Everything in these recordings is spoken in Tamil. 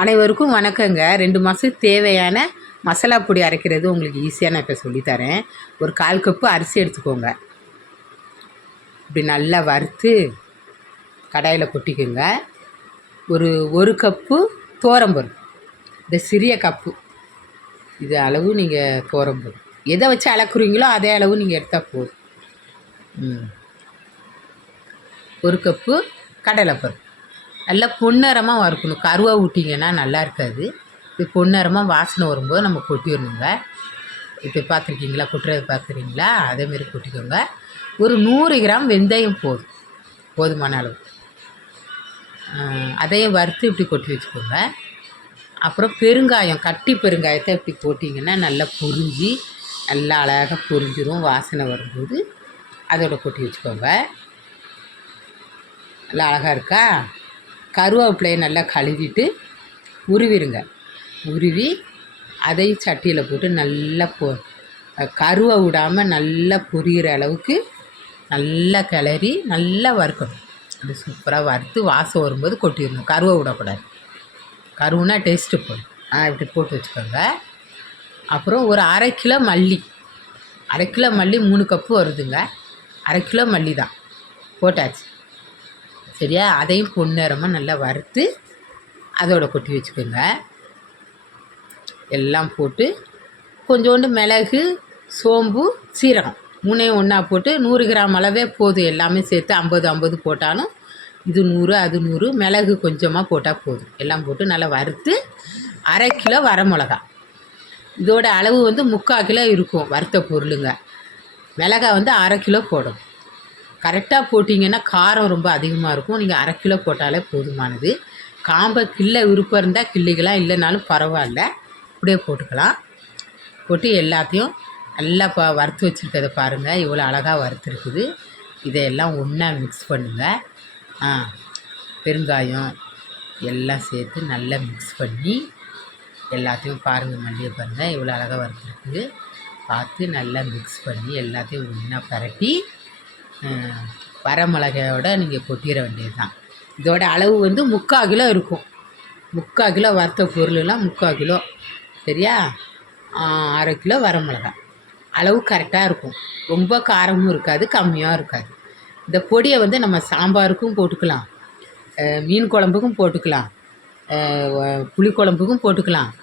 அனைவருக்கும் வணக்கங்க. 2 மாதத்துக்கு தேவையான மசாலா பொடி அரைக்கிறது உங்களுக்கு ஈஸியாக நான் இப்போ சொல்லித்தரேன். ஒரு 1/4 கப்பு அரிசி எடுத்துக்கோங்க. இப்படி நல்லா வறுத்து கடாயில் கொட்டிக்கோங்க. ஒரு கப்பு துவரம்பருப்பு, இந்த சிறிய கப்பு இது அளவு நீங்கள் துவரம்பருப்பு எதை வச்சு அளக்குறீங்களோ அதே அளவு நீங்கள் எடுத்தால் போதும். 1 கப்பு கடலைப்பருப்பு நல்லா பொன்னரமாக வறுக்கணும். கருவா விட்டிங்கன்னா நல்லா இருக்காது. இது பொன்னரமாக வாசனை வரும்போது நம்ம கொட்டிடணுங்க. இப்போ பார்த்துருக்கீங்களா, கொட்டுறதை பார்க்குறீங்களா? அதேமாரி கொட்டிக்கோங்க. ஒரு 100 கிராம் வெந்தயம் போதுமான அளவு. அதையும் வறுத்து இப்படி கொட்டி வச்சுக்கோங்க. அப்புறம் பெருங்காயம், கட்டி பெருங்காயத்தை இப்படி போட்டிங்கன்னா நல்லா பொரிஞ்சு நல்லா அழகாக பொரிஞ்சிரும். வாசனை வரும்போது அதோட கொட்டி வச்சுக்கோங்க. நல்லா அழகாக இருக்கா? கருவேப்பிலையை நல்லா கழுவிட்டு உருவிடுங்க. உருவி அதையும் சட்டியில் போட்டு நல்லா கருவை விடாமல் நல்லா பொரிகிற அளவுக்கு நல்லா கிளறி நல்லா வறுக்கணும். அது சூப்பராக வறுத்து வாசம் வரும்போது கொட்டிடணும். கருவை விடக்கூடாது. கருவுனா டேஸ்ட்டு போடும். இப்படி போட்டு வச்சுக்கோங்க. அப்புறம் ஒரு 1/2 கிலோ மல்லி, 1/2 கிலோ மல்லி 3 கப்பு வருதுங்க. 1/2 கிலோ மல்லி தான் போட்டாச்சு. சரியா? அதையும் பொன்னிறமாக நல்லா வறுத்து அதோட கொட்டி வச்சுக்கோங்க. எல்லாம் போட்டு கொஞ்சோண்டு மிளகு, சோம்பு, சீரகம் 3ஐயும் ஒன்றா போட்டு 100 கிராம் அளவே போதும். எல்லாமே சேர்த்து 50 போட்டாலும் இது 100 அது 100. மிளகு கொஞ்சமாக போட்டால் போதும். எல்லாம் போட்டு நல்லா வறுத்து 1/2 கிலோ வரமிளகா, இதோட அளவு 3/4 கிலோ இருக்கும் வறுத்த பொருளுங்க. மிளகாய் 1/2 கிலோ போடும். கரெக்டாக போட்டிங்கன்னா காரம் ரொம்ப அதிகமாக இருக்கும். நீங்கள் 1/2 கிலோ போட்டாலே போதுமானது. காம்பை கிள்ள விருப்பம் இருந்தால் கிள்ளிக்கலாம், இல்லைனாலும் பரவாயில்ல, இப்படியே போட்டுக்கலாம். போட்டு எல்லாத்தையும் நல்லா வறுத்து வச்சுருக்கதை பாருங்கள், இவ்வளோ அழகாக வறுத்துருக்குது. இதையெல்லாம் ஒன்றா மிக்ஸ் பண்ணுங்கள். பெருங்காயம் எல்லாம் சேர்த்து நல்லா மிக்ஸ் பண்ணி எல்லாத்தையும் பாருங்கள், மல்லிகை பாருங்கள் இவ்வளோ அழகாக வறுத்துருக்குது. பார்த்து நல்லா மிக்ஸ் பண்ணி எல்லாத்தையும் ஒன்றா பரட்டி வரமிளகாயோட நீங்கள் கொட்டிட வேண்டியது தான். இதோட அளவு 3/4 கிலோ இருக்கும். 3/4 கிலோ வறுத்த பொருளெலாம் 3/4 கிலோ. சரியா? 1/2 கிலோ வரமிளகா அளவு கரெக்டாக இருக்கும். ரொம்ப காரமும் இருக்காது, கம்மியாக இருக்காது. இந்த பொடியை நம்ம சாம்பாருக்கும் போட்டுக்கலாம், மீன் குழம்புக்கும் போட்டுக்கலாம், புளிக்குழம்புக்கும் போட்டுக்கலாம்,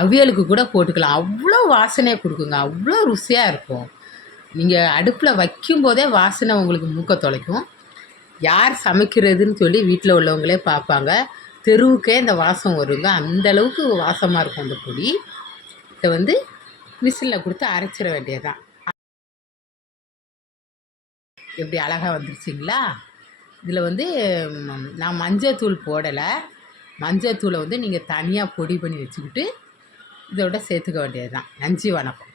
அவியலுக்கு கூட போட்டுக்கலாம். அவ்வளோ வாசனையை கொடுக்குங்க, அவ்வளோ ருசியாக இருக்கும். நீங்கள் அடுப்பில் வைக்கும்போதே வாசனை உங்களுக்கு மூக்க தொலைக்கும். யார் சமைக்கிறதுன்னு சொல்லி வீட்டில் உள்ளவங்களே பார்ப்பாங்க. தெருவுக்கே இந்த வாசம் வருங்க. அந்தளவுக்கு வாசமாக இருக்கும் அந்த பொடி. இதை விசிலில் கொடுத்து அரைச்சிட வேண்டியதுதான். எப்படி அழகாக வந்துருச்சிங்களா? இதில் நான் மஞ்சத்தூள் போடலை. மஞ்சத்தூளை நீங்கள் தனியாக பொடி பண்ணி வச்சுக்கிட்டு இதோட சேர்த்துக்க வேண்டியது தான். நன்றி, வணக்கம்.